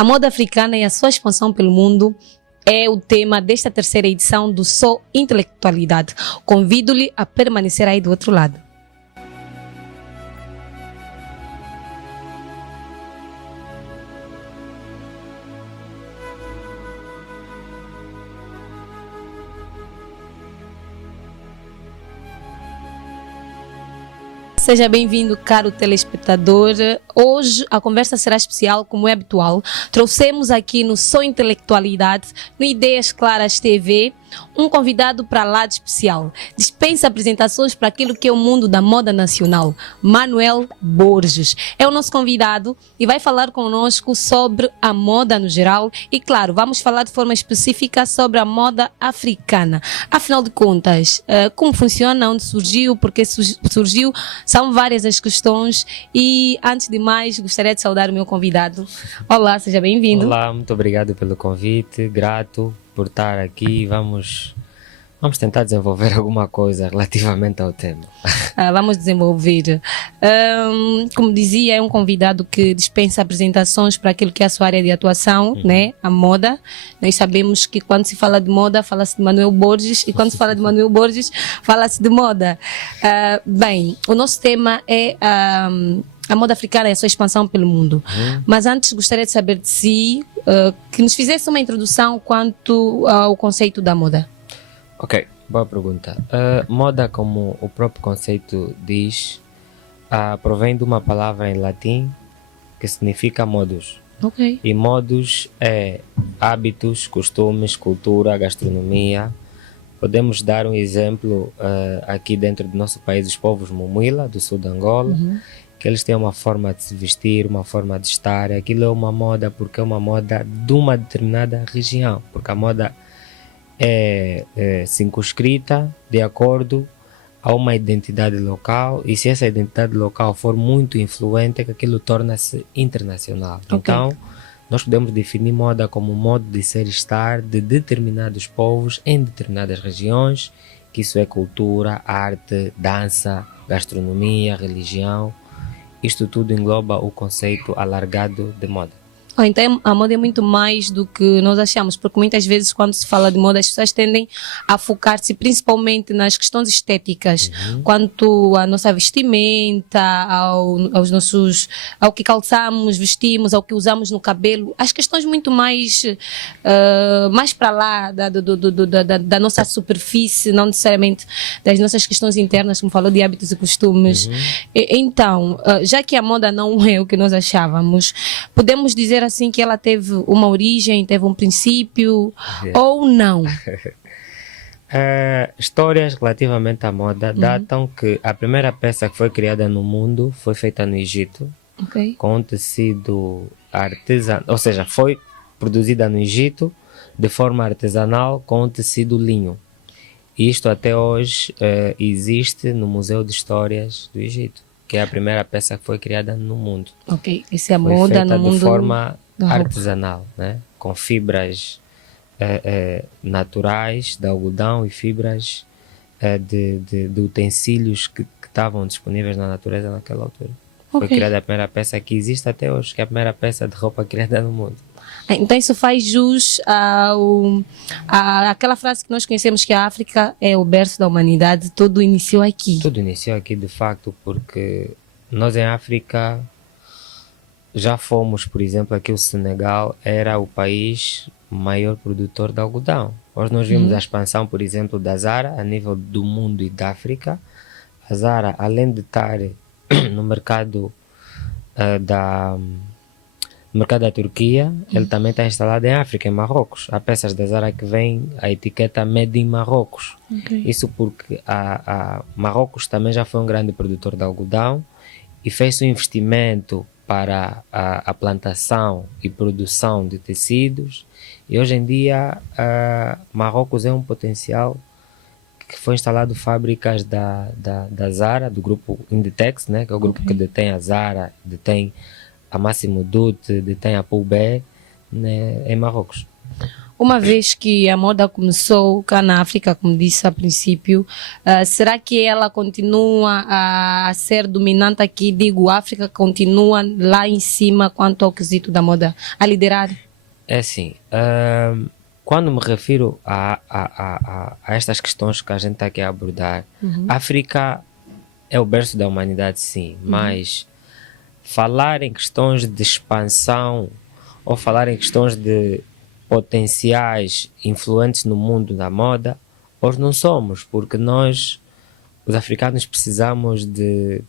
A moda africana e a sua expansão pelo mundo é o tema desta terceira edição do Só Intelectualidade. Convido-lhe a permanecer aí do outro lado. Seja bem-vindo, caro telespectador. Hoje a conversa será especial, como é habitual. Trouxemos aqui no Só Intelectualidade, no Ideias Claras TV, um convidado para lá de especial. Dispensa apresentações para aquilo que é o mundo da moda nacional. Manuel Borges é o nosso convidado e vai falar conosco sobre a moda no geral e, claro, vamos falar de forma específica sobre a moda africana. Afinal de contas, como funciona, onde surgiu, porque surgiu, são várias as questões e, antes de mais, gostaria de saudar o meu convidado. Olá, seja bem-vindo. Olá, muito obrigado pelo convite, grato por estar aqui. Vamos tentar desenvolver alguma coisa relativamente ao tema. Vamos desenvolver. Como dizia, é um convidado que dispensa apresentações para aquilo que é a sua área de atuação, né? A moda. Nós sabemos que quando se fala de moda, fala-se de Manuel Borges, e quando se fala de Manuel Borges, fala-se de moda. Bem, o nosso tema é a moda africana e a sua expansão pelo mundo. Mas antes gostaria de saber de si, que nos fizesse uma introdução quanto ao conceito da moda. Ok, boa pergunta. Moda, como o próprio conceito diz, provém de uma palavra em latim que significa modus. Ok. E modus é hábitos, costumes, cultura, gastronomia. Podemos dar um exemplo aqui dentro do nosso país, os povos Mumuila, do sul de Angola, que eles têm uma forma de se vestir, uma forma de estar. Aquilo é uma moda porque é uma moda de uma determinada região, porque a moda é circunscrita de acordo a uma identidade local, e se essa identidade local for muito influente, que aquilo torna-se internacional. Okay. Então, nós podemos definir moda como um modo de ser e estar de determinados povos em determinadas regiões, que isso é cultura, arte, dança, gastronomia, religião. Isto tudo engloba o conceito alargado de moda. Então a moda é muito mais do que nós achamos, porque muitas vezes quando se fala de moda as pessoas tendem a focar-se principalmente nas questões estéticas, quanto à nossa vestimenta, ao que calçamos, vestimos, ao que usamos no cabelo, as questões muito mais para lá da nossa superfície, não necessariamente das nossas questões internas, como falou, de hábitos e costumes. Então, já que a moda não é o que nós achávamos, podemos dizer assim que ela teve uma origem, teve um princípio, ou não? Histórias relativamente à moda datam que a primeira peça que foi criada no mundo foi feita no Egito, com um tecido artesanal, ou seja, foi produzida no Egito de forma artesanal com um tecido linho. Isto até hoje existe no Museu de Histórias do Egito, que é a primeira peça que foi criada no mundo. Ok, isso é a foi moda feita no mundo de forma artesanal, né? Com fibras naturais de algodão e fibras de utensílios que estavam disponíveis na natureza naquela altura. Foi criada a primeira peça que existe até hoje, que é a primeira peça de roupa criada no mundo. Então isso faz jus àquela frase que nós conhecemos, que a África é o berço da humanidade. Tudo iniciou aqui. Tudo iniciou aqui, de facto, porque nós em África já fomos, por exemplo, aqui o Senegal era o país maior produtor de algodão. Hoje nós vimos a expansão, por exemplo, da Zara a nível do mundo e da África. A Zara, além de estar no mercado no mercado da Turquia, ele também está instalado em África, em Marrocos. Há peças da Zara que vem a etiqueta Made in Marrocos. Isso porque a Marrocos também já foi um grande produtor de algodão e fez um investimento para a plantação e produção de tecidos. E hoje em dia, Marrocos é um potencial que foi instalado fábricas da Zara, do grupo Inditex, né, que é o grupo que detém a Zara, detém a Massimo Dutti, detém a Pull&Bear, né, em Marrocos. Uma vez que a moda começou cá na África, como disse a princípio, será que ela continua a ser dominante aqui? Digo, a África continua lá em cima quanto ao quesito da moda, a liderar? É assim, quando me refiro a estas questões que a gente está aqui a abordar, a África é o berço da humanidade, sim, mas falar em questões de expansão ou falar em questões de potenciais influentes no mundo da moda, hoje não somos, porque nós, os africanos, precisamos de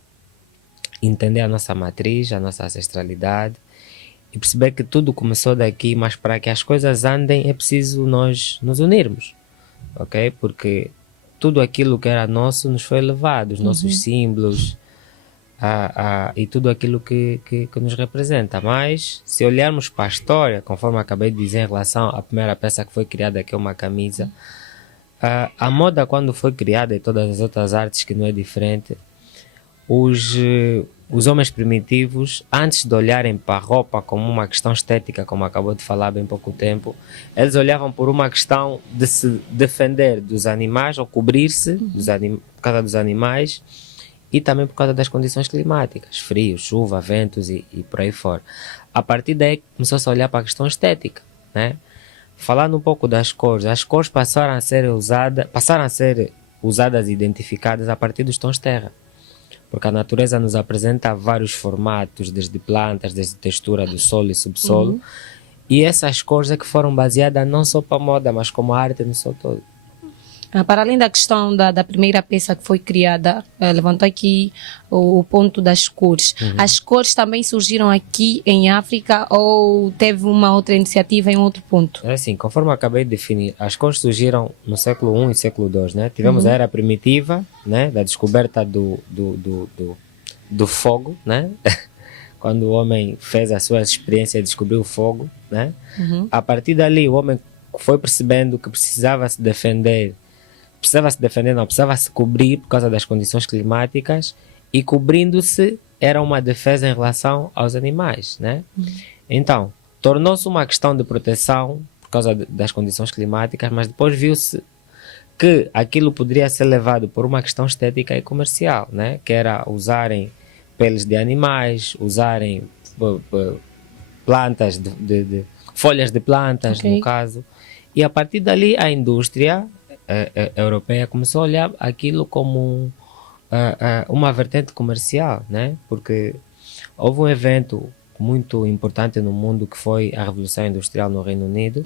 entender a nossa matriz, a nossa ancestralidade e perceber que tudo começou daqui, mas para que as coisas andem é preciso nós nos unirmos, ok? Porque tudo aquilo que era nosso nos foi levado, os nossos símbolos, e tudo aquilo que nos representa. Mas se olharmos para a história, conforme acabei de dizer em relação à primeira peça que foi criada, que é uma camisa, a moda, quando foi criada, e todas as outras artes que não é diferente, os homens primitivos, antes de olharem para a roupa como uma questão estética, como acabou de falar há bem pouco tempo, eles olhavam por uma questão de se defender dos animais ou cobrir-se por causa dos animais, e também por causa das condições climáticas, frio, chuva, ventos e por aí fora. A partir daí começou-se a olhar para a questão estética, né? Falando um pouco das cores, as cores passaram a ser usadas e identificadas a partir dos tons terra, porque a natureza nos apresenta vários formatos, desde plantas, desde textura do solo e subsolo, e essas cores é que foram baseadas não só para a moda, mas como a arte no seu todo. Para além da questão da primeira peça que foi criada, levantou aqui o ponto das cores. As cores também surgiram aqui em África ou teve uma outra iniciativa em outro ponto? É assim, conforme eu acabei de definir, as cores surgiram no século I e século II, né? Tivemos a era primitiva, né? Da descoberta do fogo, né? Quando o homem fez a sua experiência e descobriu o fogo, né? A partir dali o homem foi percebendo que precisava se defender, não, precisava se cobrir por causa das condições climáticas, e cobrindo-se era uma defesa em relação aos animais, né? Então, tornou-se uma questão de proteção por causa das condições climáticas, mas depois viu-se que aquilo poderia ser levado por uma questão estética e comercial, né? Que era usarem peles de animais, usarem plantas, folhas de plantas, no caso, e a partir dali a indústria europeia começou a olhar aquilo como uma vertente comercial, né? Porque houve um evento muito importante no mundo que foi a Revolução Industrial no Reino Unido,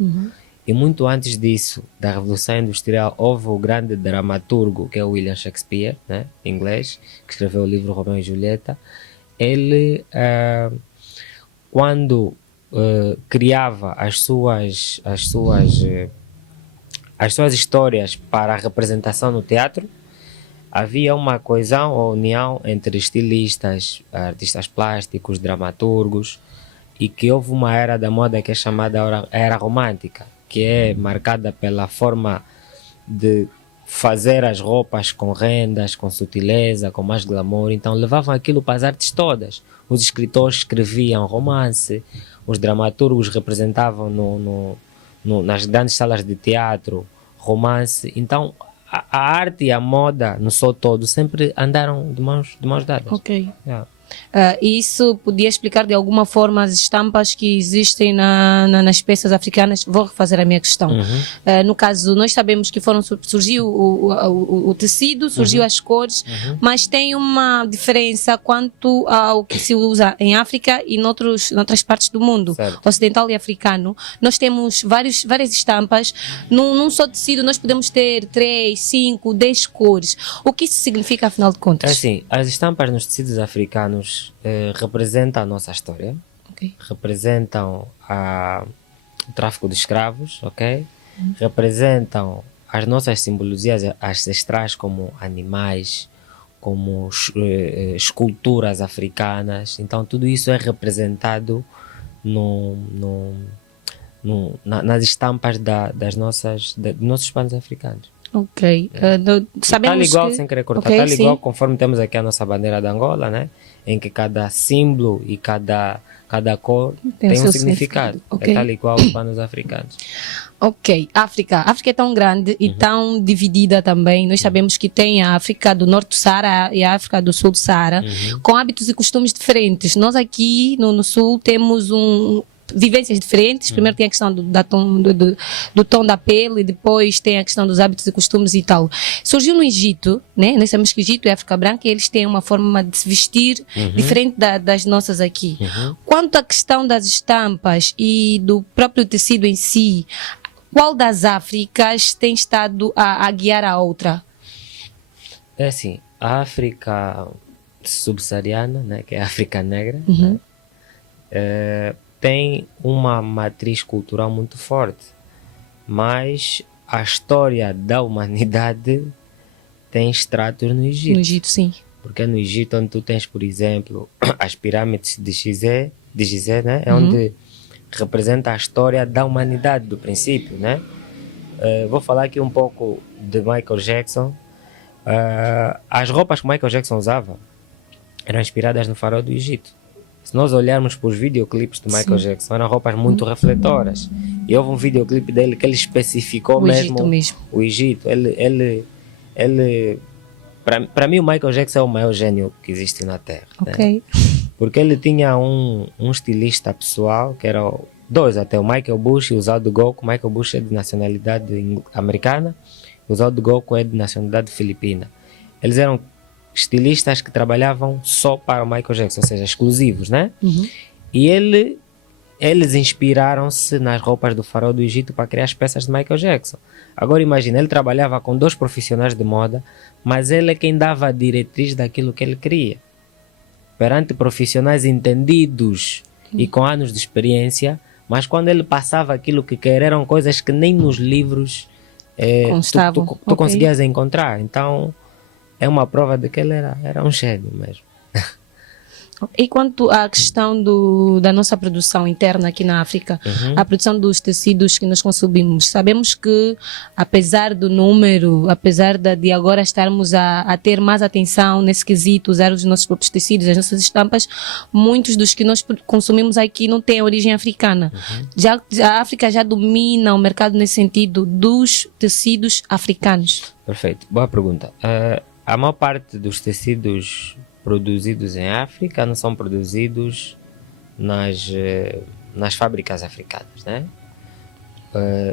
e muito antes disso, da Revolução Industrial, houve o grande dramaturgo que é o William Shakespeare, né? Inglês, que escreveu o livro Romeu e Julieta. Ele, quando criava as suas histórias para a representação no teatro, havia uma coesão ou união entre estilistas, artistas plásticos, dramaturgos, e que houve uma era da moda que é chamada era romântica, que é marcada pela forma de fazer as roupas com rendas, com sutileza, com mais glamour. Então levavam aquilo para as artes todas. Os escritores escreviam romance, os dramaturgos representavam nas grandes salas de teatro romance. Então a arte e a moda no seu todo sempre andaram de mãos dadas. Ok. Isso podia explicar de alguma forma as estampas que existem nas peças africanas? Vou refazer a minha questão. No caso, nós sabemos que surgiu o tecido, surgiu as cores, mas tem uma diferença quanto ao que se usa em África e noutras partes do mundo, certo, ocidental e africano. Nós temos várias estampas. Num só tecido nós podemos ter 3, 5, 10 cores. O que isso significa, afinal de contas? É assim, as estampas nos tecidos africanos representam a nossa história, representam o tráfico de escravos, representam as nossas simbologias ancestrais como animais, como esculturas africanas. Então tudo isso é representado nas estampas dos nossos panos africanos. Sabemos tal igual, que... sem querer cortar, tal igual conforme temos aqui a nossa bandeira de Angola, né? Em que cada símbolo e cada cor tem um significado. É tal igual os panos africanos. Ok, África. A África é tão grande e tão dividida também. Nós sabemos que tem a África do Norte do Saara e a África do Sul do Saara, com hábitos e costumes diferentes. Nós aqui no Sul temos vivências diferentes. Primeiro tem a questão do tom da pele, depois tem a questão dos hábitos e costumes e tal. Surgiu no Egito, né? Nós sabemos que o Egito e a África Branca, eles têm uma forma de se vestir diferente das nossas aqui. Quanto à questão das estampas e do próprio tecido em si, qual das Áfricas tem estado a guiar a outra? É assim, a África subsaariana, né, que é a África Negra, né, tem uma matriz cultural muito forte, mas a história da humanidade tem estratos no Egito. No Egito, sim. Porque no Egito, onde tu tens, por exemplo, as pirâmides de Gizé, né, é onde representa a história da humanidade do princípio, né? Vou falar aqui um pouco de Michael Jackson. As roupas que Michael Jackson usava eram inspiradas no farol do Egito. Se nós olharmos para os videoclipes de Michael Jackson, eram roupas muito refletoras. E houve um videoclipe dele que ele especificou mesmo o Egito. Para mim, o Michael Jackson é o maior gênio que existe na Terra. Ok. Né? Porque ele tinha um estilista pessoal, que era dois até, o Michael Bush e o Zaldo Goku. O Michael Bush é de nacionalidade americana, o Zaldo Goku é de nacionalidade filipina. Eles eram estilistas que trabalhavam só para o Michael Jackson, ou seja, exclusivos, né? E eles inspiraram-se nas roupas do farol do Egito para criar as peças de Michael Jackson. Agora imagina, ele trabalhava com 2 profissionais de moda, mas ele é quem dava a diretriz daquilo que ele queria. Perante profissionais entendidos e com anos de experiência, mas quando ele passava aquilo que quer, eram coisas que nem nos livros tu conseguias encontrar. Então é uma prova de que ele era um gênio mesmo. E quanto à questão da nossa produção interna aqui na África, a produção dos tecidos que nós consumimos, sabemos que, apesar do número, apesar de agora estarmos a ter mais atenção nesse quesito, usar os nossos próprios tecidos, as nossas estampas, muitos dos que nós consumimos aqui não têm origem africana. A África já domina o mercado nesse sentido dos tecidos africanos. Perfeito, boa pergunta. A maior parte dos tecidos produzidos em África não são produzidos nas fábricas africanas, né?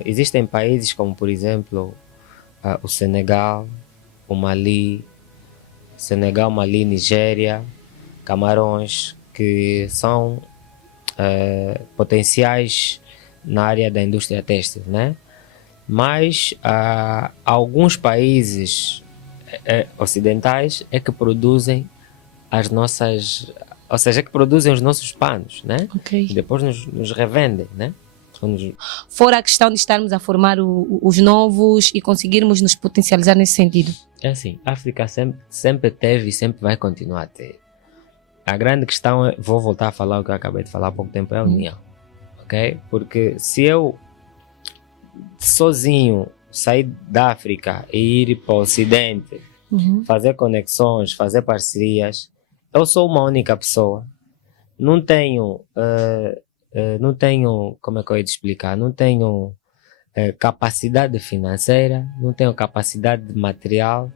Existem países como, por exemplo, o Senegal, o Mali, Nigéria, Camarões, que são potenciais na área da indústria têxtil, né? Mas alguns países ocidentais é que produzem as nossas, ou seja, que produzem os nossos panos, né? Okay. E depois nos revendem, né? Fora a questão de estarmos a formar os novos e conseguirmos nos potencializar nesse sentido. É assim, a África sempre teve e sempre vai continuar a ter. A grande questão é, vou voltar a falar o que eu acabei de falar há pouco tempo, é a união, ok? Porque se eu sozinho sair da África e ir para o Ocidente, fazer conexões, fazer parcerias, eu sou uma única pessoa. Não tenho, como é que eu ia te explicar? Não tenho capacidade financeira, não tenho capacidade material,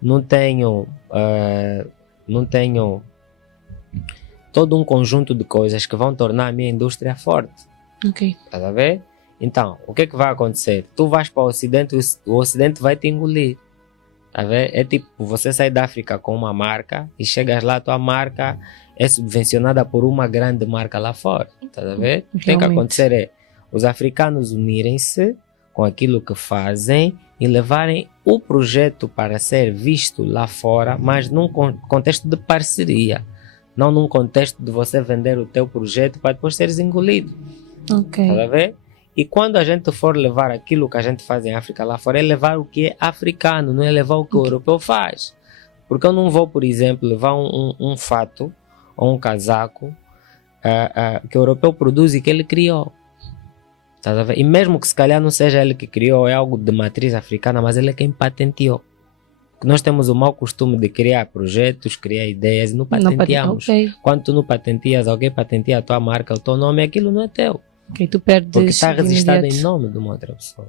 não tenho todo um conjunto de coisas que vão tornar a minha indústria forte. Ok. Tá a ver? Então, o que é que vai acontecer? Tu vais para o Ocidente, o Ocidente vai te engolir. Tá vendo? É tipo, você sai da África com uma marca e chegas lá, a tua marca é subvencionada por uma grande marca lá fora. Tá vendo? O que tem que acontecer é os africanos unirem-se com aquilo que fazem e levarem o projeto para ser visto lá fora, mas num contexto de parceria, não num contexto de você vender o teu projeto para depois seres engolido. Ok. Tá vendo? E quando a gente for levar aquilo que a gente faz em África lá fora, é levar o que é africano, não é levar o que o europeu faz. Porque eu não vou, por exemplo, levar um fato ou um casaco que o europeu produz e que ele criou. Tá a ver? E mesmo que se calhar não seja ele que criou, é algo de matriz africana, mas ele é quem patenteou. Nós temos o mau costume de criar projetos, criar ideias e não patenteamos. Okay. Quando tu não patenteas, alguém patenteia a tua marca, o teu nome, aquilo não é teu. Ok, tu perdes Porque está de registrado imediato. em nome de uma outra pessoa.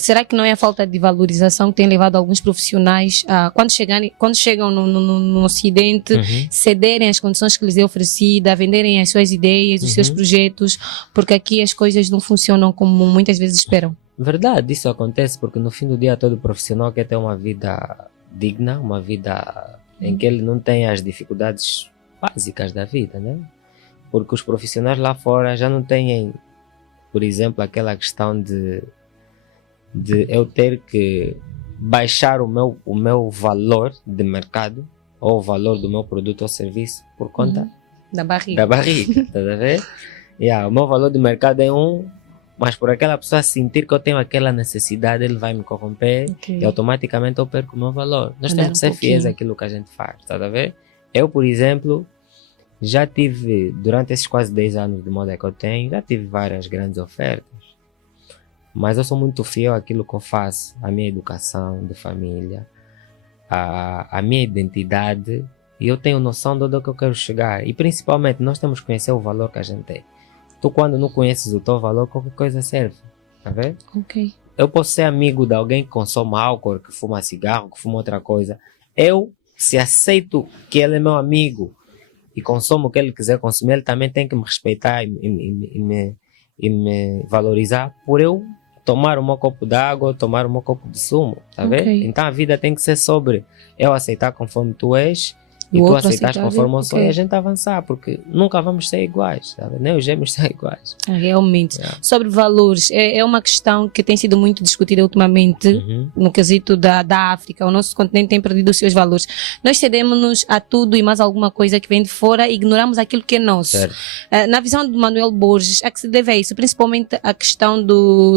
Será que não é a falta de valorização que tem levado alguns profissionais a, quando chegam no Ocidente, cederem as condições que lhes é oferecida, venderem as suas ideias, os seus projetos, porque aqui as coisas não funcionam como muitas vezes esperam? Verdade, isso acontece porque no fim do dia todo profissional quer ter uma vida digna, uma vida em que ele não tem as dificuldades básicas da vida, né? Porque os profissionais lá fora já não têm, por exemplo, aquela questão de eu ter que baixar o meu valor de mercado ou o valor do meu produto ou serviço por conta Da barriga. da barriga, estás a ver? O meu valor de mercado é mas por aquela pessoa sentir que eu tenho aquela necessidade, ele vai me corromper e automaticamente eu perco o meu valor. Nós temos que ser fiéis àquilo que a gente faz, estás a ver? Eu, por exemplo, já tive, durante esses quase 10 anos de moda que eu tenho, já tive várias grandes ofertas. Mas eu sou muito fiel àquilo que eu faço, à minha educação de família, à minha identidade, e eu tenho noção de onde é que eu quero chegar. E principalmente, nós temos que conhecer o valor que a gente tem. Tu, quando não conheces o teu valor, qualquer coisa serve, tá vendo? Ok. Eu posso ser amigo de alguém que consome álcool, que fuma cigarro, que fuma outra coisa. Eu, se aceito que ele é meu amigo e consumo o que ele quiser consumir, ele também tem que me respeitar e me valorizar por eu tomar um copo de água, tomar um copo de sumo, tá vendo? Então a vida tem que ser sobre eu aceitar conforme tu és e tu aceitas conforme eu sou e a gente avançar, porque nunca vamos ser iguais, tá vendo? Nem os gêmeos são iguais. Realmente. Sobre valores, é uma questão que tem sido muito discutida ultimamente no quesito da África. O nosso continente tem perdido os seus valores. Nós cedemos-nos a tudo e mais alguma coisa que vem de fora e ignoramos aquilo que é nosso. Na visão de Manuel Borges, a que se deve a isso? Principalmente a questão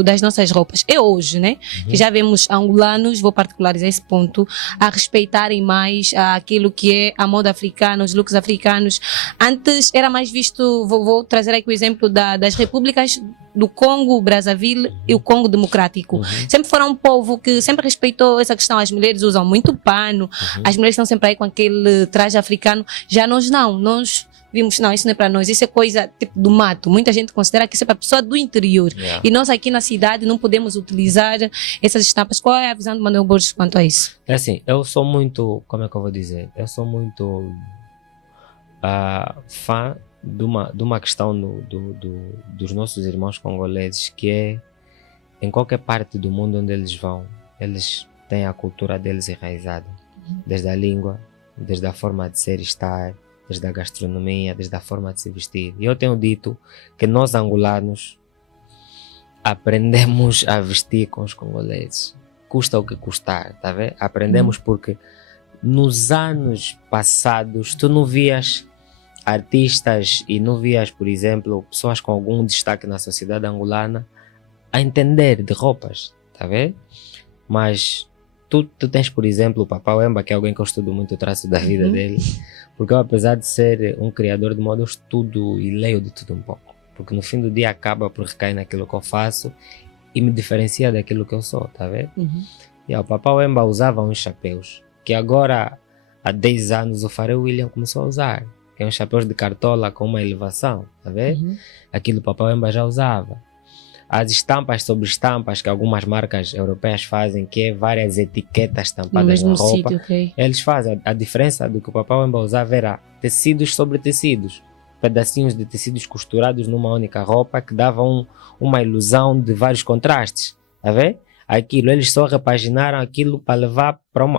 das nossas roupas. É hoje, né? Que já vemos angolanos, vou particularizar esse ponto, a respeitarem mais aquilo que é a moda africana, os looks africanos. Antes era mais visto, vou trazer aqui o exemplo das repúblicas do Congo, Brazzaville e o Congo Democrático. Sempre foram um povo que sempre respeitou essa questão. As mulheres usam muito pano, as mulheres estão sempre aí com aquele traje africano. Já nós não, nós vimos, não, isso não é para nós, isso é coisa tipo do mato. Muita gente considera que isso é para a pessoa do interior. E nós aqui na cidade não podemos utilizar essas estampas. Qual é a visão do Manuel Borges quanto a isso? É assim, eu sou muito, como é que eu vou dizer? Eu sou muito fã de uma questão dos nossos irmãos congoleses, que é, em qualquer parte do mundo onde eles vão, eles têm a cultura deles enraizada. Desde a língua, desde a forma de ser e estar, desde a gastronomia, desde a forma de se vestir. E eu tenho dito que nós angolanos aprendemos a vestir com os congoleses. Custa o que custar, tá vendo? Aprendemos porque nos anos passados tu não vias artistas e não vias, por exemplo, pessoas com algum destaque na sociedade angolana a entender de roupas, tá vendo? Mas tu tens, por exemplo, o Papa Wemba, que é alguém que eu estudo muito o traço da vida dele, porque eu, apesar de ser um criador de moda, eu estudo e leio de tudo um pouco, porque no fim do dia acaba por recair naquilo que eu faço e me diferencia daquilo que eu sou, tá vendo? E o Papa Wemba usava uns chapéus que agora, há 10 anos, o Pharrell Williams começou a usar, que é uns chapéus de cartola com uma elevação, tá vendo? Aquilo o Papa Wemba já usava. As estampas sobre estampas que algumas marcas europeias fazem, que é várias etiquetas estampadas na roupa, eles fazem. A diferença do que o Papa Wemba usava era tecidos sobre tecidos, pedacinhos de tecidos costurados numa única roupa que davam uma ilusão de vários contrastes, tá vendo? Aquilo, eles só repaginaram aquilo para levar para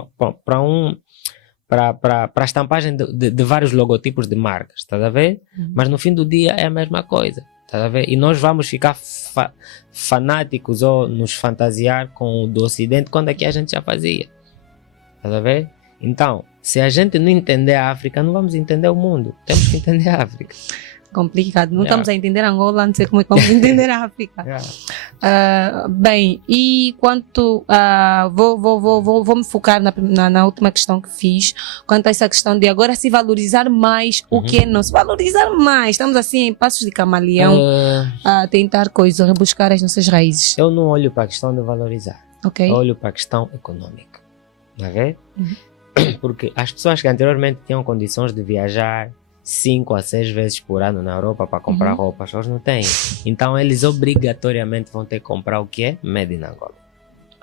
a estampagem de vários logotipos de marcas, tá a ver? Mas no fim do dia é a mesma coisa. Tá a ver? E nós vamos ficar fanáticos ou nos fantasiar com o do Ocidente quando aqui a gente já fazia. Tá a ver? Então, se a gente não entender a África, não vamos entender o mundo. Temos que entender a África. Complicado. Não estamos a entender Angola, não sei como é que vamos entender a África. Bem, e quanto... vou me focar na última questão que fiz, quanto a essa questão de agora se valorizar mais o que é nosso. Valorizar mais. Estamos assim em passos de camaleão a tentar rebuscar as nossas raízes. Eu não olho para a questão de valorizar. Okay. Eu olho para a questão econômica. Tá vendo? Porque as pessoas que anteriormente tinham condições de viajar 5 a 6 vezes por ano na Europa para comprar roupas, eles não têm. Então eles obrigatoriamente vão ter que comprar o que é made in Angola.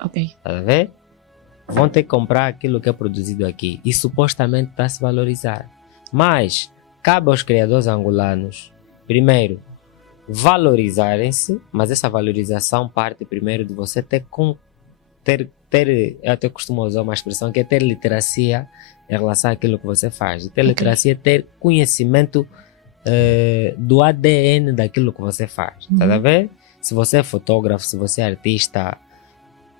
Ok. Tá a ver? Vão ter que comprar aquilo que é produzido aqui e supostamente está a se valorizar. Mas cabe aos criadores angolanos, primeiro, valorizarem-se, mas essa valorização parte primeiro de você eu até costumo usar uma expressão que é ter literacia em relação àquilo que você faz. E ter literacia é ter conhecimento do ADN daquilo que você faz. Tá a ver? Se você é fotógrafo, se você é artista,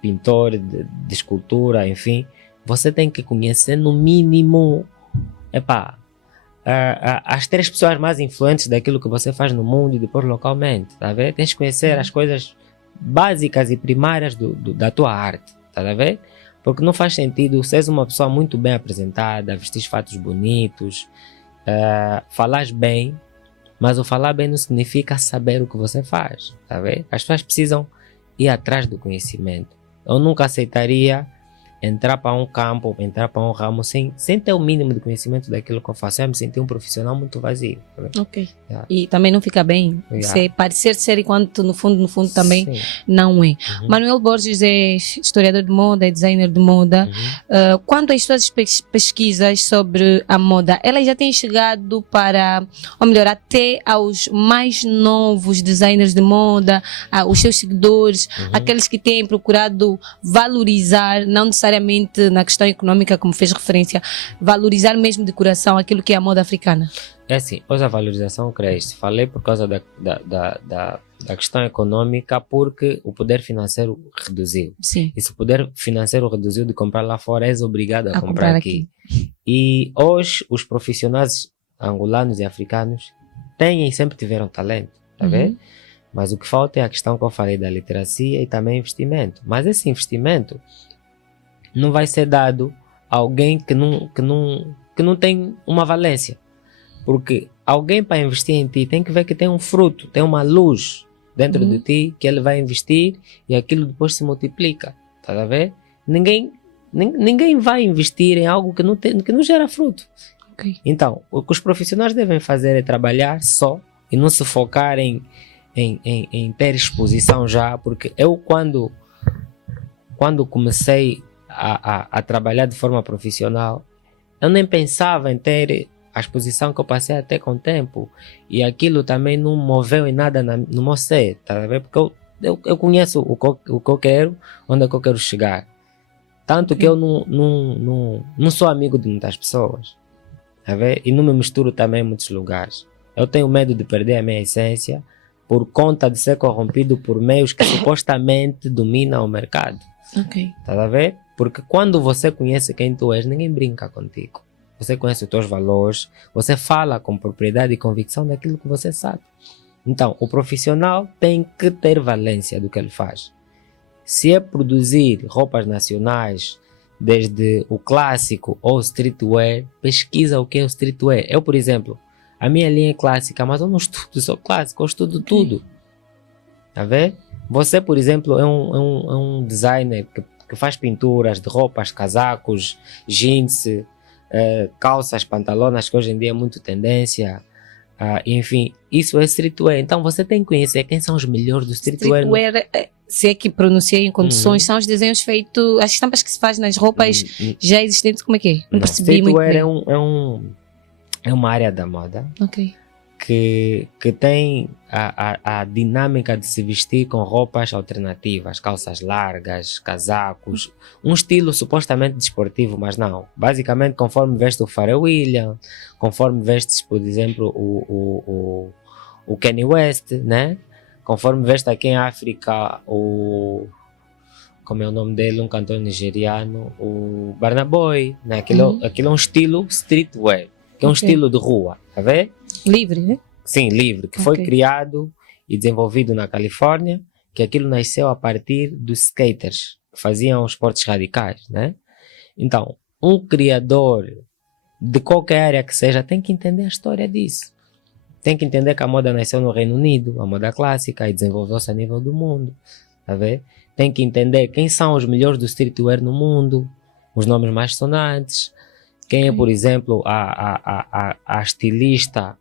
pintor de escultura, enfim, você tem que conhecer no mínimo as 3 pessoas mais influentes daquilo que você faz no mundo e depois localmente, tá a ver? Tens que conhecer as coisas básicas e primárias da tua arte, tá a ver? Porque não faz sentido seres uma pessoa muito bem apresentada, vestir fatos bonitos, falares bem, mas o falar bem não significa saber o que você faz, tá a ver? As pessoas precisam ir atrás do conhecimento. Eu nunca aceitaria entrar para um campo, entrar para um ramo sem ter o mínimo de conhecimento daquilo que eu faço. Eu me senti um profissional muito vazio. Ok. E também não fica bem você parecer ser enquanto no fundo também não é. Manuel Borges é historiador de moda, é designer de moda. Quanto às suas pesquisas sobre a moda, elas já têm chegado para, ou melhor, até aos mais novos designers de moda, os seus seguidores, aqueles que têm procurado valorizar, não necessariamente na questão econômica, como fez referência, valorizar mesmo de coração aquilo que é a moda africana? É assim, hoje a valorização cresce. Falei por causa da questão econômica, porque o poder financeiro reduziu. Sim. E se o poder financeiro reduziu de comprar lá fora, és obrigado a comprar aqui. E hoje os profissionais angolanos e africanos têm e sempre tiveram talento, tá vendo? Mas o que falta é a questão que eu falei da literacia e também investimento. Mas esse investimento não vai ser dado a alguém que não tem uma valência. Porque alguém para investir em ti tem que ver que tem um fruto, tem uma luz dentro de ti que ele vai investir e aquilo depois se multiplica. Tá a ver? Ninguém vai investir em algo que não gera fruto. Okay. Então, o que os profissionais devem fazer é trabalhar só e não se focar em ter exposição já, porque eu quando comecei a trabalhar de forma profissional, eu nem pensava em ter a exposição que eu passei até com o tempo, e aquilo também não moveu em nada no meu ser, tá a ver? Porque eu conheço o que eu quero, onde é que eu quero chegar, tanto que eu não sou amigo de muitas pessoas, tá a ver? E não me misturo também em muitos lugares. Eu tenho medo de perder a minha essência por conta de ser corrompido por meios que supostamente dominam o mercado. Tá a ver? Porque quando você conhece quem tu és, ninguém brinca contigo. Você conhece os teus valores, você fala com propriedade e convicção daquilo que você sabe. Então, o profissional tem que ter valência do que ele faz. Se é produzir roupas nacionais, desde o clássico ou streetwear, pesquisa o que é o streetwear. Eu, por exemplo, a minha linha é clássica, mas eu não estudo só clássico, eu estudo tudo. Tá vendo? Você, por exemplo, é um designer que faz pinturas de roupas, casacos, jeans, calças, pantalonas, que hoje em dia é muito tendência. Enfim, isso é streetwear. Então você tem que conhecer quem são os melhores do streetwear. Streetwear, se é que pronunciei em condições, são os desenhos feitos, as estampas que se faz nas roupas já existentes. Como é que é? Não percebi muito bem. Streetwear é uma área da moda. Que tem a dinâmica de se vestir com roupas alternativas, calças largas, casacos, um estilo supostamente desportivo, mas não. Basicamente, conforme veste o Pharrell Williams, conforme vestes, por exemplo, o Kanye West, né? Conforme veste aqui em África como é o nome dele, um cantor nigeriano, o Burna Boy, né? Aquilo é um estilo streetwear, que é um estilo de rua, tá vendo? Livre, né? Sim, livre, que foi criado e desenvolvido na Califórnia, que aquilo nasceu a partir dos skaters, que faziam esportes radicais, né? Então, um criador de qualquer área que seja tem que entender a história disso. Tem que entender que a moda nasceu no Reino Unido, a moda clássica, e desenvolveu-se a nível do mundo, tá vendo? Tem que entender quem são os melhores do streetwear no mundo, os nomes mais sonantes, Quem é, por exemplo, a estilista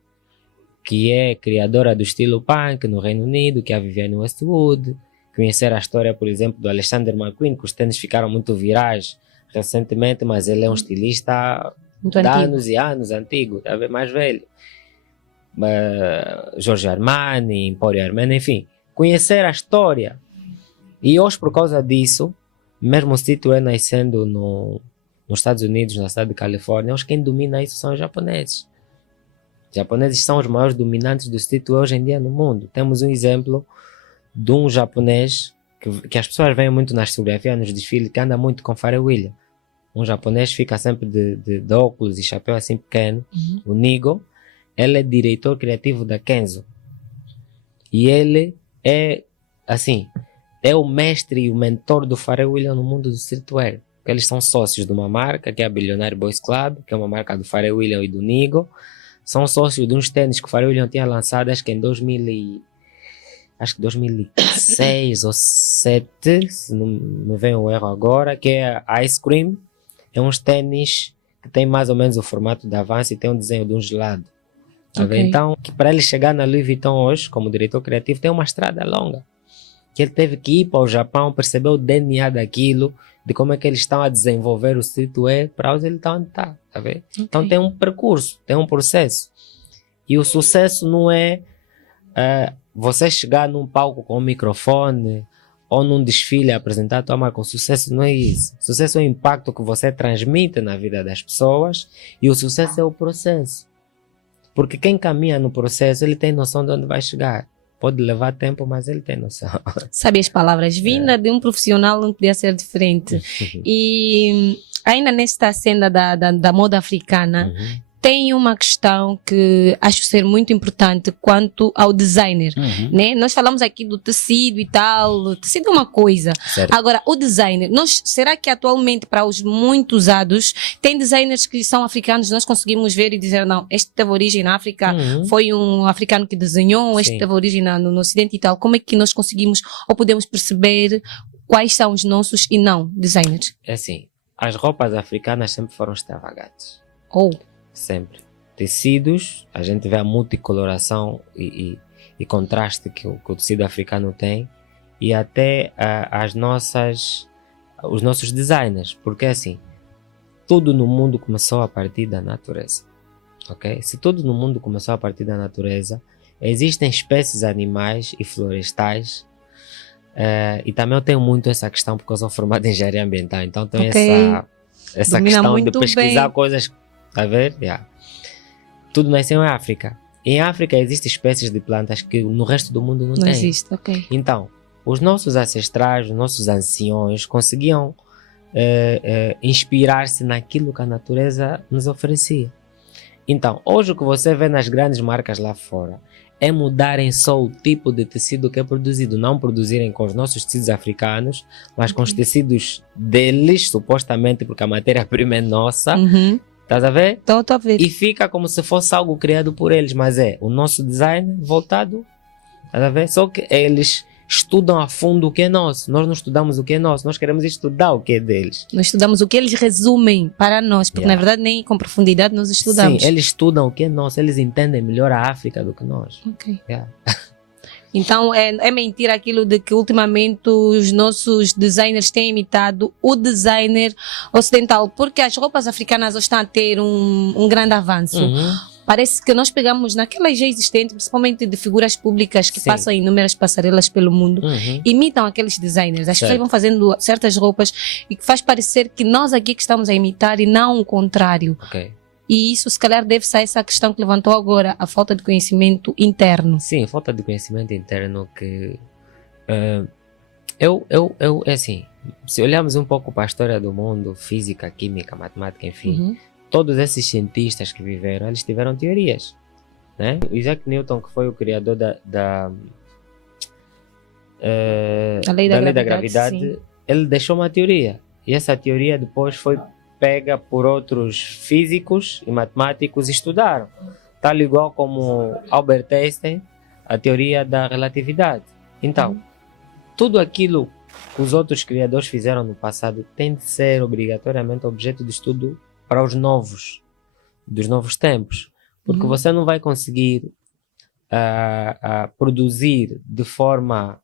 que é criadora do estilo punk no Reino Unido, que é a Vivienne Westwood. Conhecer a história, por exemplo, do Alexander McQueen, que os tênis ficaram muito virais recentemente, mas ele é um estilista Muito de antigo. anos e anos, antigo, talvez mais velho. Giorgio Armani, Emporio Armani, enfim. Conhecer a história. E hoje, por causa disso, mesmo o streetwear nascendo nos Estados Unidos, na cidade de Califórnia, hoje quem domina isso são os japoneses. Os japoneses são os maiores dominantes do streetwear hoje em dia no mundo. Temos um exemplo de um japonês que as pessoas veem muito nas fotografias, nos desfiles, que anda muito com Pharrell Williams. Um japonês fica sempre de óculos e chapéu assim pequeno. O Nigo, ele é diretor criativo da Kenzo. E ele é, assim, é o mestre e o mentor do Pharrell Williams no mundo do streetwear. Eles são sócios de uma marca, que é a Billionaire Boys Club, que é uma marca do Pharrell Williams e do Nigo. São sócios de uns tênis que o Pharrell Williams tinha lançado, acho que em 2006 ou 2007, se não me vem um erro agora, que é a Ice Cream. É uns tênis que tem mais ou menos o formato da Vans e tem um desenho de um gelado. Ok. Então, que para ele chegar na Louis Vuitton hoje, como diretor criativo, tem uma estrada longa. Que ele teve que ir para o Japão, perceber o DNA daquilo, de como é que eles estão a desenvolver o streetwear para hoje ele está onde está. Tá vendo? Então tem um percurso, tem um processo. E o sucesso não é você chegar num palco com um microfone ou num desfile a apresentar a tua marca. O sucesso não é isso. O sucesso é o impacto que você transmite na vida das pessoas e o sucesso é o processo. Porque quem caminha no processo, ele tem noção de onde vai chegar. Pode levar tempo, mas ele tem noção. Sabe as palavras? Vinda de um profissional não podia ser diferente. E ainda nesta cena da moda africana, tem uma questão que acho ser muito importante quanto ao designer, né? Nós falamos aqui do tecido e tal, o tecido é uma coisa. Certo. Agora, o designer, será que atualmente para os muito usados, tem designers que são africanos, nós conseguimos ver e dizer, não, este teve origem na África, foi um africano que desenhou, este Sim. teve origem no Ocidente e tal. Como é que nós conseguimos ou podemos perceber quais são os nossos e não designers? É assim, as roupas africanas sempre foram extravagantes. Sempre. Tecidos, a gente vê a multicoloração e contraste que o tecido africano tem, e até os nossos designers, porque assim, tudo no mundo começou a partir da natureza, ok? Se tudo no mundo começou a partir da natureza, existem espécies animais e florestais, e também eu tenho muito essa questão porque eu sou formado em engenharia ambiental, então tenho essa Domina questão de muito pesquisar bem. coisas. Tá vendo? Yeah. Tudo nasceu em África. Em África existem espécies de plantas que no resto do mundo não Não tem. existe, ok. Então, os nossos ancestrais, os nossos anciões conseguiam inspirar-se naquilo que a natureza nos oferecia. Então, hoje o que você vê nas grandes marcas lá fora é mudarem só o tipo de tecido que é produzido, não produzirem com os nossos tecidos africanos, mas com os tecidos deles, supostamente porque a matéria-prima é nossa. Estás a ver? Tô a ver. E fica como se fosse algo criado por eles, mas é o nosso design voltado. Estás a ver? Só que eles estudam a fundo o que é nosso. Nós não estudamos o que é nosso, nós queremos estudar o que é deles. Nós estudamos o que eles resumem para nós, porque na verdade nem com profundidade nós estudamos. Sim, eles estudam o que é nosso, eles entendem melhor a África do que nós. Ok. Yeah. Então é mentira aquilo de que ultimamente os nossos designers têm imitado o designer ocidental, porque as roupas africanas hoje estão a ter um grande avanço. Parece que nós pegamos naquelas já existentes, principalmente de figuras públicas que passam em inúmeras passarelas pelo mundo, imitam aqueles designers. As pessoas vão fazendo certas roupas e que faz parecer que nós aqui que estamos a imitar e não o contrário. Ok. E isso, se calhar, deve-se a essa questão que levantou agora, a falta de conhecimento interno. Sim, falta de conhecimento interno que... é assim, se olharmos um pouco para a história do mundo, física, química, matemática, enfim, todos esses cientistas que viveram, eles tiveram teorias, né? O Isaac Newton, que foi o criador da lei da gravidade, ele deixou uma teoria. E essa teoria depois foi pega por outros físicos e matemáticos e estudaram. Tal igual como Albert Einstein, a teoria da relatividade. Então, tudo aquilo que os outros criadores fizeram no passado tem de ser obrigatoriamente objeto de estudo para os novos, dos novos tempos. Porque você não vai conseguir produzir de forma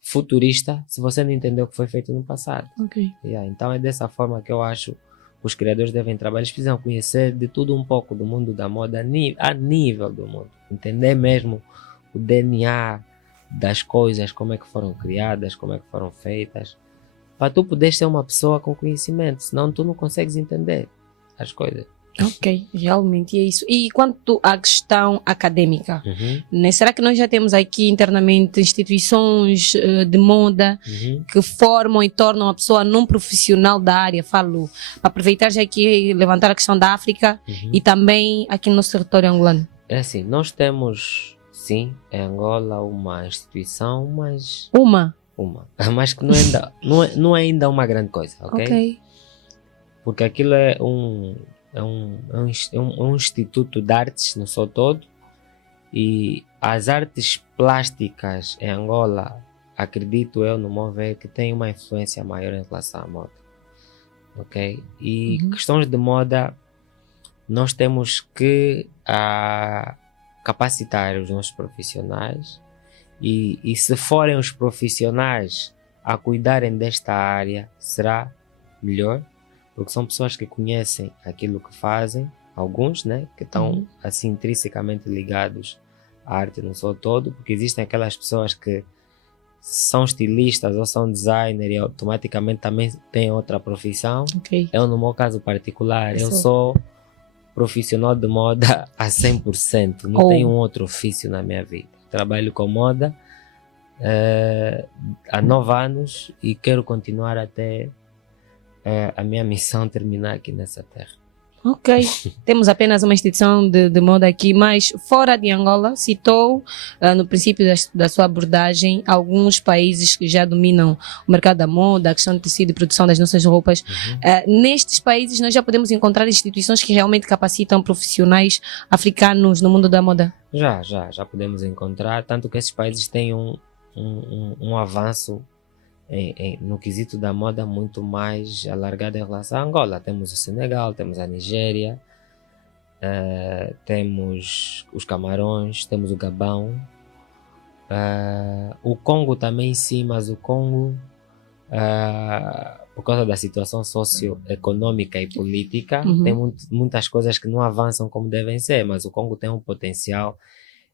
futurista se você não entender o que foi feito no passado. Ok. Então é dessa forma que eu acho que os criadores devem trabalhar. Eles precisam conhecer de tudo um pouco do mundo da moda a nível do mundo. Entender mesmo o DNA das coisas, como é que foram criadas, como é que foram feitas, para tu poder ser uma pessoa com conhecimento, senão tu não consegues entender as coisas. Ok, realmente é isso. E quanto à questão acadêmica, né? Será que nós já temos aqui internamente instituições de moda que formam e tornam a pessoa num profissional da área? Falo, para aproveitar já aqui levantar a questão da África e também aqui no nosso território angolano. É assim, nós temos, sim, em Angola uma instituição, mas... Mas que não é ainda uma grande coisa, ok? Porque aquilo é um instituto de artes no seu todo, e as artes plásticas em Angola, acredito eu, no meu ver, que tem uma influência maior em relação à moda, ok? E questões de moda, nós temos que capacitar os nossos profissionais, e se forem os profissionais a cuidarem desta área, será melhor, porque são pessoas que conhecem aquilo que fazem, alguns, né, que estão assim intrinsecamente ligados à arte no seu todo, porque existem aquelas pessoas que são estilistas ou são designer e automaticamente também têm outra profissão. Eu, no meu caso particular, eu sou profissional de moda a 100%, não tenho um outro ofício na minha vida. Trabalho com moda há 9 anos e quero continuar até a minha missão terminar aqui nessa terra. Ok, temos apenas uma instituição de moda aqui, mas fora de Angola, citou no princípio da sua abordagem alguns países que já dominam o mercado da moda, a questão de tecido e produção das nossas roupas. Nestes países nós já podemos encontrar instituições que realmente capacitam profissionais africanos no mundo da moda? Já podemos encontrar, tanto que esses países têm um avanço no quesito da moda muito mais alargado em relação a Angola. Temos o Senegal, temos a Nigéria, temos os Camarões, temos o Gabão, o Congo também sim, mas o Congo, por causa da situação socioeconômica e política, tem muitas coisas que não avançam como devem ser, mas o Congo tem um potencial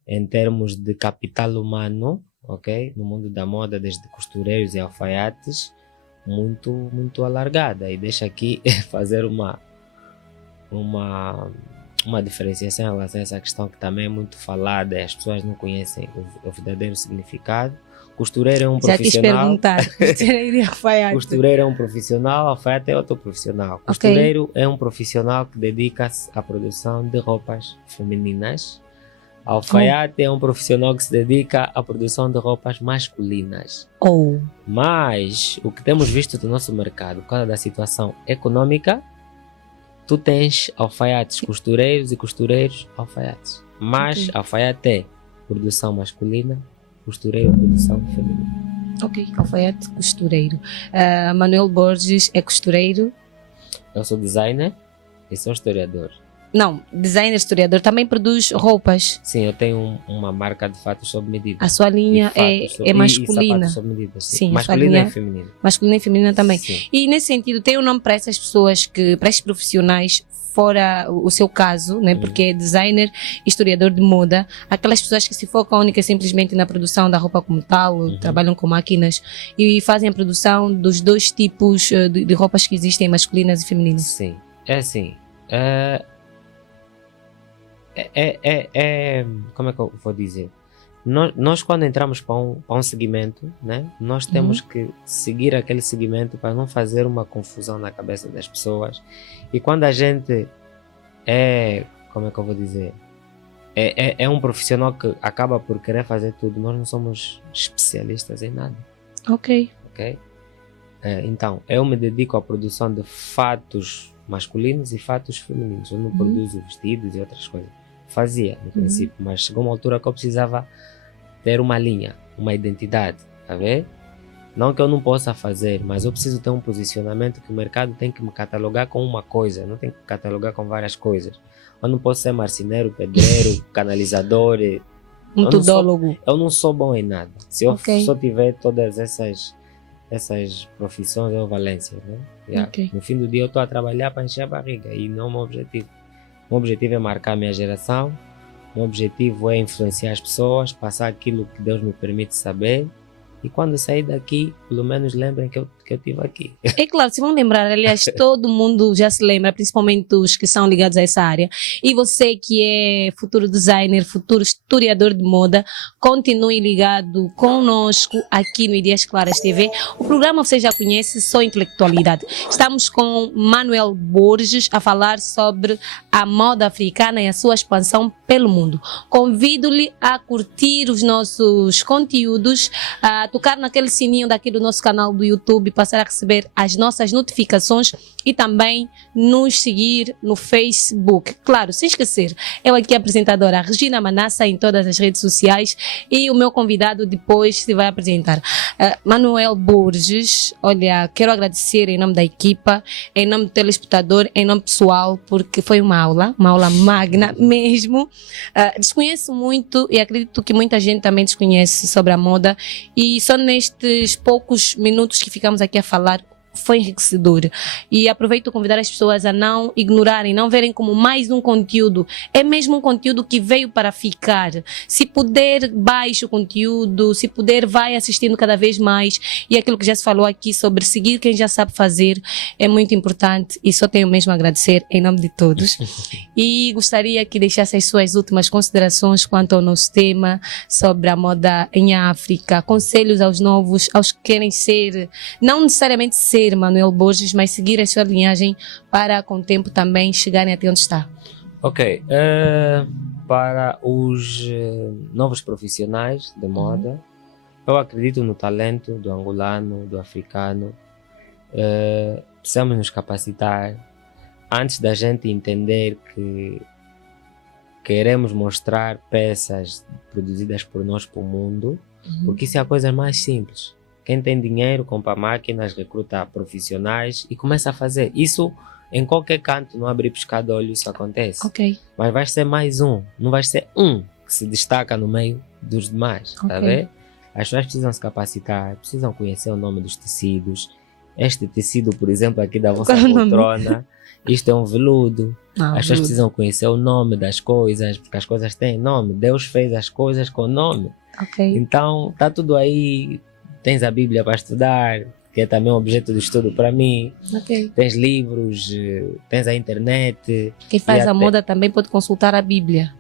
em termos de capital humano, ok? No mundo da moda, desde costureiros e alfaiates, muito alargada. E deixa aqui fazer uma diferenciação em relação a essa questão que também é muito falada e as pessoas não conhecem o verdadeiro significado. Costureiro é um profissional. Já quis perguntar. Costureiro e alfaiate. Costureiro é um profissional, alfaiate é outro profissional. Costureiro é um profissional que dedica-se à produção de roupas femininas. Alfaiate é um profissional que se dedica à produção de roupas masculinas. Mas o que temos visto no nosso mercado, por causa da situação econômica, tu tens alfaiates costureiros e costureiros alfaiates. Mas alfaiate é produção masculina, costureiro produção feminina. Ok, alfaiate costureiro. Manuel Borges é costureiro? Eu sou designer e sou historiador. Não, designer, historiador, também produz roupas. Sim, eu tenho uma marca de fatos sob medida. A sua linha é masculina. E sapatos sob medida, sim. Sim, masculina e feminina. Masculina e feminina também. Sim. E nesse sentido, tem um nome para essas pessoas, para estes profissionais, fora o seu caso, né? Porque é designer, historiador de moda, aquelas pessoas que se focam única e simplesmente na produção da roupa como tal, trabalham com máquinas e fazem a produção dos dois tipos de roupas que existem, masculinas e femininas. Sim, é assim. Como é que eu vou dizer? Nós quando entramos para um segmento, né, nós temos que seguir aquele segmento para não fazer uma confusão na cabeça das pessoas. E quando a gente como é que eu vou dizer? É um profissional que acaba por querer fazer tudo. Nós não somos especialistas em nada. Ok. Então, eu me dedico à produção de fatos masculinos e fatos femininos. Eu não produzo vestidos e outras coisas. Fazia, no princípio, mas chegou uma altura que eu precisava ter uma linha, uma identidade, tá vendo? Não que eu não possa fazer, mas eu preciso ter um posicionamento que o mercado tem que me catalogar com uma coisa, não tem que catalogar com várias coisas. Eu não posso ser marceneiro, pedreiro, canalizador. Um tudólogo. Eu não sou bom em nada. Se eu Ok. só tiver todas essas profissões ou valências, né? Ok. No fim do dia eu estou a trabalhar para encher a barriga e não é o meu objetivo. O meu objetivo é marcar a minha geração, o meu objetivo é influenciar as pessoas, passar aquilo que Deus me permite saber. E quando sair daqui, pelo menos lembrem que eu estive aqui. É claro, se vão lembrar, aliás, todo mundo já se lembra, principalmente os que são ligados a essa área. E você que é futuro designer, futuro historiador de moda, continue ligado conosco aqui no Ideias Claras TV. O programa você já conhece, Só Intelectualidade. Estamos com Manuel Borges a falar sobre a moda africana e a sua expansão pelo mundo. Convido-lhe a curtir os nossos conteúdos, a tocar naquele sininho daqui do nosso canal do YouTube, passar a receber as nossas notificações e também nos seguir no Facebook. Claro, sem esquecer, eu aqui apresentadora Regina Manassa em todas as redes sociais e o meu convidado depois se vai apresentar. Manuel Borges, olha, quero agradecer em nome da equipa, em nome do telespectador, em nome pessoal, porque foi uma aula magna mesmo. Desconheço muito e acredito que muita gente também desconhece sobre a moda e só nestes poucos minutos que ficamos aqui a falar foi enriquecedor. E aproveito para convidar as pessoas a não ignorarem, não verem como mais um conteúdo. É mesmo um conteúdo que veio para ficar. Se puder, baixe o conteúdo. Se puder, vai assistindo cada vez mais. E aquilo que já se falou aqui sobre seguir quem já sabe fazer é muito importante. E só tenho mesmo a agradecer em nome de todos. E gostaria que deixasse as suas últimas considerações quanto ao nosso tema sobre a moda em África. Conselhos aos novos, aos que querem ser, não necessariamente ser Manuel Borges, mas seguir a sua linhagem para com o tempo também chegarem até onde está. Ok, para os novos profissionais de moda, eu acredito no talento do angolano, do africano. Precisamos nos capacitar antes da gente entender que queremos mostrar peças produzidas por nós para o mundo, porque isso é a coisa mais simples. Quem tem dinheiro compra máquinas, recruta profissionais e começa a fazer. Isso em qualquer canto, não abrir piscar de olho, isso acontece. Ok. Mas vai ser mais um, não vai ser um que se destaca no meio dos demais, tá vendo? As pessoas precisam se capacitar, precisam conhecer o nome dos tecidos. Este tecido, por exemplo, aqui da vossa poltrona, isto é um veludo. As pessoas precisam conhecer o nome das coisas, porque as coisas têm nome. Deus fez as coisas com nome. Ok. Então, tá tudo aí. Tens a Bíblia para estudar, que é também um objeto de estudo para mim. Ok. Tens livros, tens a internet. Quem faz a moda também pode consultar a Bíblia.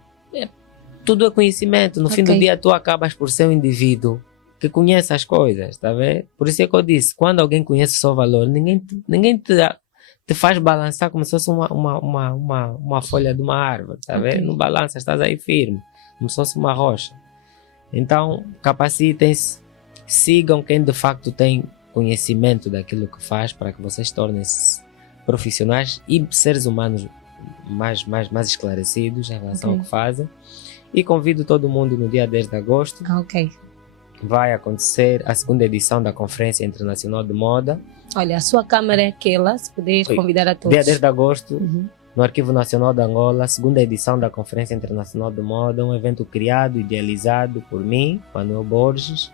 Tudo é conhecimento. No fim do dia, tu acabas por ser um indivíduo que conhece as coisas, tá vendo? Por isso é que eu disse, quando alguém conhece o seu valor, ninguém te faz balançar como se fosse uma folha de uma árvore, tá vendo? Não balança, estás aí firme, como se fosse uma rocha. Então, capacitem-se, sigam quem de facto tem conhecimento daquilo que faz para que vocês tornem-se profissionais e seres humanos mais esclarecidos em relação ao que fazem. E convido todo mundo no dia 10 de agosto. Vai acontecer a segunda edição da Conferência Internacional de Moda. Olha, a sua câmera é aquela, se puder convidar a todos. Dia 10 de agosto, no Arquivo Nacional de Angola, a segunda edição da Conferência Internacional de Moda, um evento criado, idealizado por mim, Manuel Borges,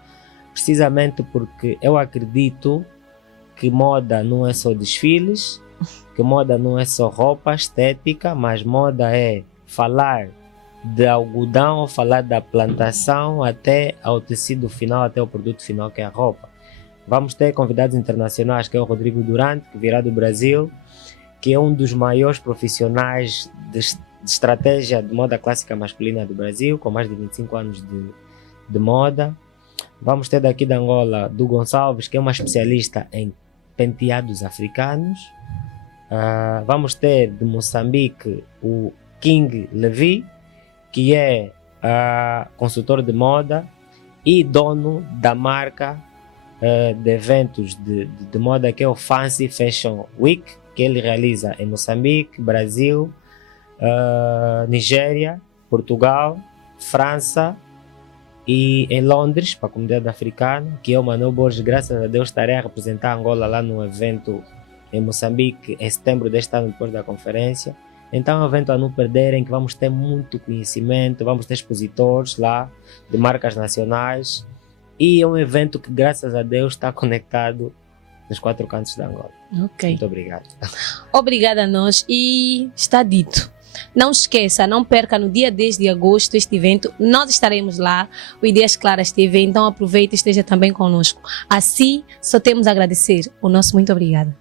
precisamente porque eu acredito que moda não é só desfiles, que moda não é só roupa estética, mas moda é falar de algodão, falar da plantação até ao tecido final, até o produto final que é a roupa. Vamos ter convidados internacionais, que é o Rodrigo Durante, que virá do Brasil, que é um dos maiores profissionais de estratégia de moda clássica masculina do Brasil, com mais de 25 anos de moda. Vamos ter daqui da Angola, do Gonçalves, que é uma especialista em penteados africanos. Vamos ter de Moçambique o King Levi, que é consultor de moda e dono da marca de eventos de moda, que é o Fancy Fashion Week, que ele realiza em Moçambique, Brasil, Nigéria, Portugal, França E em Londres, para a comunidade africana, que eu, Manuel Borges, graças a Deus, estarei a representar Angola lá no evento em Moçambique, em setembro deste ano, depois da conferência. Então é um evento a não perder, em que vamos ter muito conhecimento, vamos ter expositores lá, de marcas nacionais. E é um evento que, graças a Deus, está conectado nos 4 cantos da Angola. Ok. Muito obrigado. Obrigada a nós e está dito. Não esqueça, não perca no dia 10 de agosto este evento. Nós estaremos lá, o Ideias Claras TV, então aproveite e esteja também conosco. Assim, só temos a agradecer. O nosso muito obrigada.